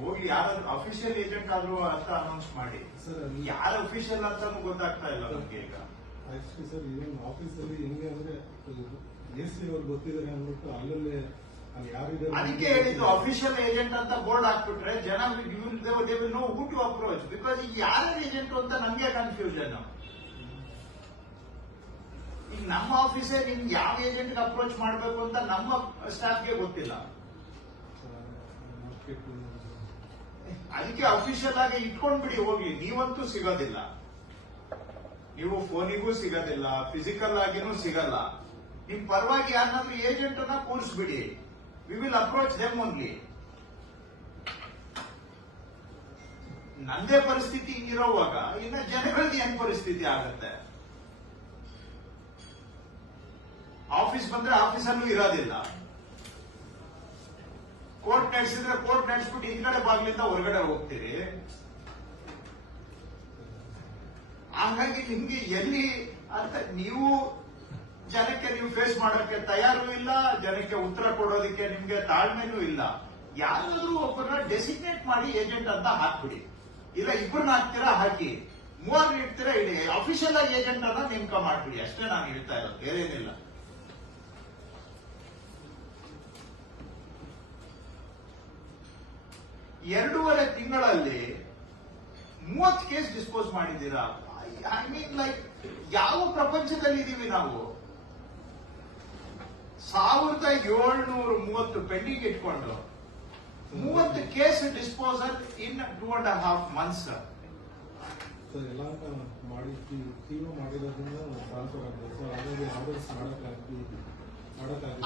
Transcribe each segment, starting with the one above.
ಹೋಗಿ ಯಾರಾದ್ರೂ official agent ಆದ್ರೂ ಅಂತ ಅನೌನ್ಸ್ ಮಾಡಿ. ಯಾರ ಅಫಿಷಿಯಲ್ ಅಂತಾನು ಗೊತ್ತಾಗ್ತಾ ಇಲ್ಲ ನಮ್ಗೆ ಈಗ. ಆಕ್ಚುಲಿ ಸರ್ ಈವನ್ ಆಫೀಸಲ್ಲಿ ಹೆಂಗೆ ಅಂದ್ರೆ ಎಸ್ ಅವ್ರು ಗೊತ್ತಿದ್ದಾರೆ ಅಂದ್ಬಿಟ್ಟು ಅಲ್ಲಲ್ಲೇ ಅದಕ್ಕೆ ಹೇಳಿದ್ದು ಅಫಿಷಿಯಲ್ ಏಜೆಂಟ್ ಅಂತ ಬೋರ್ಡ್ ಹಾಕ್ಬಿಟ್ರೆ ಜನ they will know how to approach. Because ಈಗ ಯಾರ ಏಜೆಂಟ್ ಅಂತ ನಮ್ಗೆ ಕನ್ಫ್ಯೂಷನ್. ಈಗ ನಮ್ಮ ಆಫೀಸೇ ನಿಮ್ಗೆ ಯಾವ ಏಜೆಂಟ್ ಅಪ್ರೋಚ್ ಮಾಡಬೇಕು ಅಂತ ನಮ್ಮ ಸ್ಟಾಫ್ಗೆ ಗೊತ್ತಿಲ್ಲ. ಅದಕ್ಕೆ ಅಫಿಷಿಯಲ್ ಆಗಿ ಇಟ್ಕೊಂಡ್ಬಿಡಿ ಹೋಗ್ಲಿ. ನೀವಂತೂ ಸಿಗೋದಿಲ್ಲ, ನೀವು ಫೋನಿಗೂ ಸಿಗೋದಿಲ್ಲ, ಫಿಸಿಕಲ್ ಆಗಿನೂ ಸಿಗಲ್ಲ. ನಿಮ್ ಪರವಾಗಿ ಯಾರನ್ನಾದ್ರೂ ಏಜೆಂಟ್ ಅನ್ನ ಕೂರಿಸ್ಬಿಡಿ. We will approach them only. ನಂದೇ ಪರಿಸ್ಥಿತಿ ಹಿಂಗಿರೋವಾಗ ಇನ್ನ ಜನಗಳಿಗೆ ಏನ್ ಪರಿಸ್ಥಿತಿ ಆಗತ್ತೆ? ಆಫೀಸ್ ಬಂದ್ರೆ ಆಫೀಸಲ್ಲೂ ಇರೋದಿಲ್ಲ. ಕೋರ್ಟ್ ನಡೆಸಿದ್ರೆ ಕೋರ್ಟ್ ನಡೆಸ್ಬಿಟ್ಟು ಹಿಂದ್ಗಡೆ ಬಾಗ್ಲಿಂದ ಹೊರಗಡೆ ಹೋಗ್ತೀರಿ. ಹಾಗಾಗಿ ನಿಮ್ಗೆ ಎಲ್ಲಿ ಅಂತ ನೀವು ಜನಕ್ಕೆ ನೀವು ಫೇಸ್ ಮಾಡೋಕೆ ತಯಾರು ಇಲ್ಲ, ಜನಕ್ಕೆ ಉತ್ತರ ಕೊಡೋದಕ್ಕೆ ನಿಮ್ಗೆ ತಾಳ್ಮೆನೂ ಇಲ್ಲ. ಯಾರಾದ್ರೂ ಒಬ್ಬರನ್ನ ಡೆಸಿಗ್ನೇಟ್ ಮಾಡಿ ಏಜೆಂಟ್ ಅಂತ ಹಾಕ್ಬಿಡಿ. ಇಲ್ಲ ಇಬ್ಬರನ್ನ ಹಾಕ್ತೀರಾ ಹಾಕಿ, ಮೂವರು ಇಡ್ತೀರಾ ಇಡಿ. ಅಫಿಷಿಯಲ್ ಆಗಿ ಏಜೆಂಟ್ ಅನ್ನ ನೇಮಕ ಮಾಡ್ಬಿಡಿ. ಅಷ್ಟೇ ನಾನು ಹೇಳ್ತಾ ಇರೋದು, ಬೇರೆ ಏನಿಲ್ಲ. 2.5 ತಿಂಗಳಲ್ಲಿ 30 ಕೇಸ್ ಡಿಸ್ಪೋಸ್ ಮಾಡಿದ್ದೀರಾ. ಐ ಮೀನ್ ಲೈಕ್ ಯಾವ ಪ್ರಪಂಚದಲ್ಲಿ ಇದೀವಿ ನಾವು? 1730 ಪೆಂಡಿಂಗ್ ಇಟ್ಕೊಂಡು 30 ಕೇಸ್ ಡಿಸ್ಪೋಸಲ್ ಇನ್ 2.5 months. ಎಲ್ಲ ಮಾಡಿ ಮಾಡಿರೋದ್ರಿಂದ ಟ್ರಾನ್ಸ್ಫರ್ ಆಗ್ತದೆ ಸರ್. ಹಾಗಾಗಿ ಆರ್ಡರ್ಸ್ ಮಾಡೋಕ್ಕಾಗ್ತದೆ.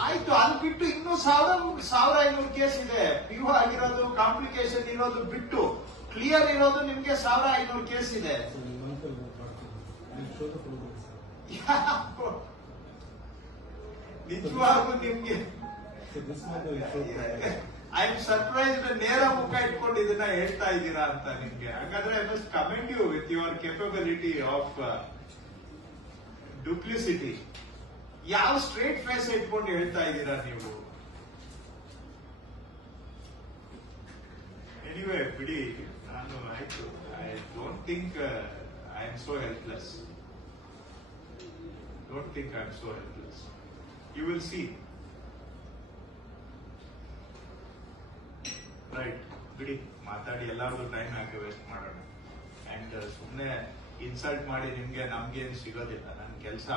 ಆಯ್ತು, ಅದು ಬಿಟ್ಟು ಇನ್ನೂ 1500 ಕೇಸ್ ಇದೆ. PO ಆಗಿರೋದು, ಕಾಂಪ್ಲಿಕೇಶನ್ ಇರೋದು ಬಿಟ್ಟು ಕ್ಲಿಯರ್ ಇರೋದು ನಿಮ್ಗೆ 1500 ಕೇಸ್ ಇದೆ. ನಿಜವಾಗೂ ನಿಮ್ಗೆ ಐ ಆಮ್ ಸರ್ಪ್ರೈಸ್ಡ್. ನೇರ ಮುಖ ಇಟ್ಕೊಂಡು ಇದನ್ನ ಹೇಳ್ತಾ ಇದ್ದೀರಾ ಅಂತ ನಿಮ್ಗೆ. ಹಾಗಾದ್ರೆ I must commend you with your capability of duplicity. ಯಾವ ಸ್ಟ್ರೇಟ್ ಫೇಸ್ ಇಟ್ಕೊಂಡು ಹೇಳ್ತಾ ಇದ್ದೀರಾ ನೀವು? ಎನಿವೇ ಬಿಡಿ, ನಾನು ಆಯ್ತು. I don't think I am so helpless. Don't think I am so helpless. You will see. Right, ಬಿಡಿ, ಮಾತಾಡಿ ಎಲ್ಲಾರ್ದು ಟೈಮ್ ಯಾಕೆ ವೇಸ್ಟ್ ಮಾಡೋಣ. ಅಂಡ್ ಸುಮ್ಮನೆ ಇನ್ಸಲ್ಟ್ ಮಾಡಿ ನಿಮ್ಗೆ ನಮ್ಗೇನು ಸಿಗೋದಿಲ್ಲ. ನನ್ನ ಕೆಲಸ